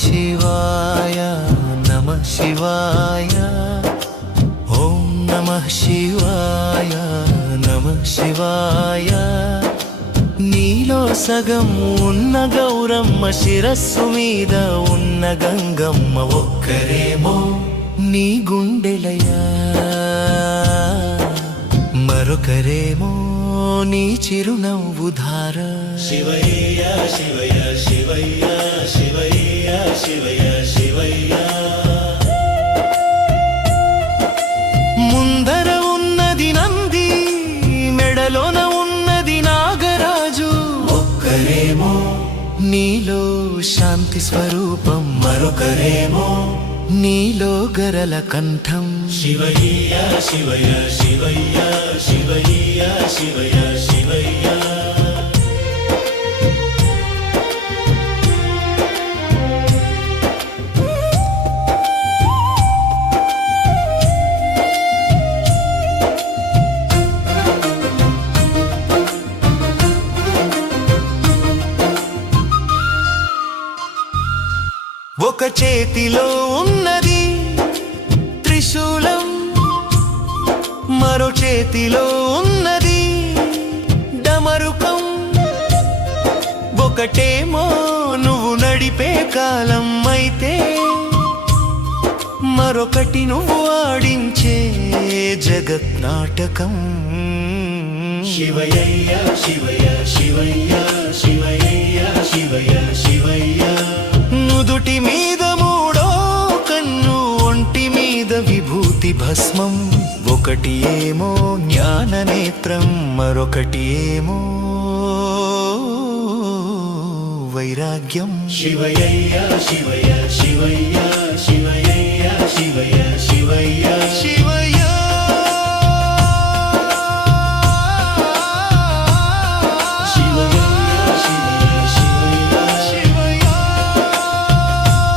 శివాయ నమః శివాయ ఓం నమః శివాయ నమః శివాయ నీలో సగం ఉన్న గౌరమ్మ శిరస్సు మీద ఉన్న గంగమ్మ ఒక్కరేమో నీ గుండెలయా మరొకరేమో నీ చిరునవ్వు ధార శివయ్య శివయ్య శివయ్య శివయ్య శివయ్య శివయ్య ముందర ఉన్నది నంది మెడలోన ఉన్నది నాగరాజు ఒక్కరేమో నీలో శాంతి స్వరూపం మరొకరేమో నీలో గరల కంఠం శివయ్య శివయ్య శివయ్య శివయ్య శివయ్య శివయ్య ఒక చేతిలో ఉన్నది త్రిశూలం మరో చేతిలో ఉన్నది డమరుకం ఒకటేమో నువ్వు నడిపే కాలం అయితే మరొకటి నువ్వు ఆడించే జగత్ నాటకం శివయ్య శివయ్య శివయ్య శివయ్య శివయ్య శివయ్య నుదుటి మీద మూడో కన్ను ఒంటి మీద విభూతి భస్మం ఒకటి ఏమో జ్ఞాన నేత్రం మరొకటి ఏమో వైరాగ్యం శివయ్య శివయ్య శివయ్య శివయ్య శివయ్య శివయ్య శివ